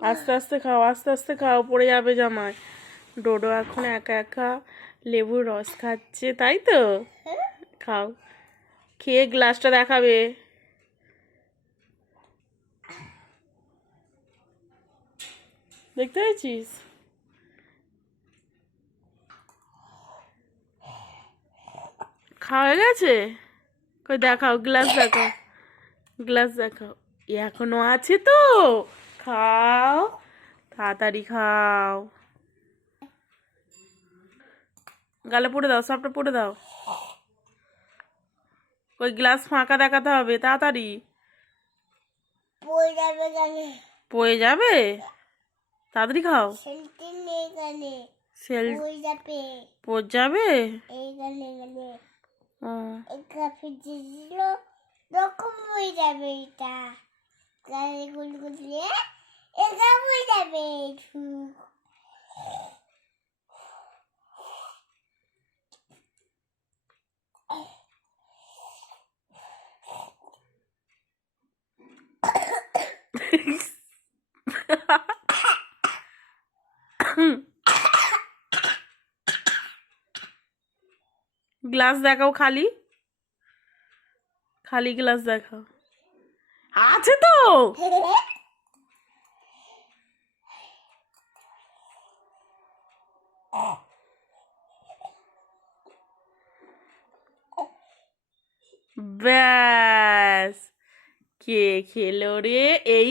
আস্তে আস্তে খাও, আস্তে আস্তে খাও, পড়ে যাবে জামায় ডোডো এখন একা একা লেবুর রস খাচ্ছে, তাই তো? খাও। খেয়ে গ্লাসটা দেখাবে। দেখতে পেয়েছিস? খাওয়া হয়ে গেছে? দেখাও, গ্লাস দেখাও। গ্লাস দেখাও। এখনও আছে তো? খাও। তাড়াতাড়ি খাও। গালে পড়ে দাও সবটা পড়ে দাও। ওই গ্লাস ফাঁকা দেখাতে হবে তাড়াতাড়ি। পড়ে যাবে তাড়াতাড়ি খাও। সেল পড়ে যাবে। ও। তখন পড়ে যাবে এটা। গানে গুল গুলিয়ে এটা পড়ে যাবে ঝুঁক গ্লাস দেখাও খালি খালি গ্লাস দেখাও আছে তো ব্যাস। কে খেলো রে? এই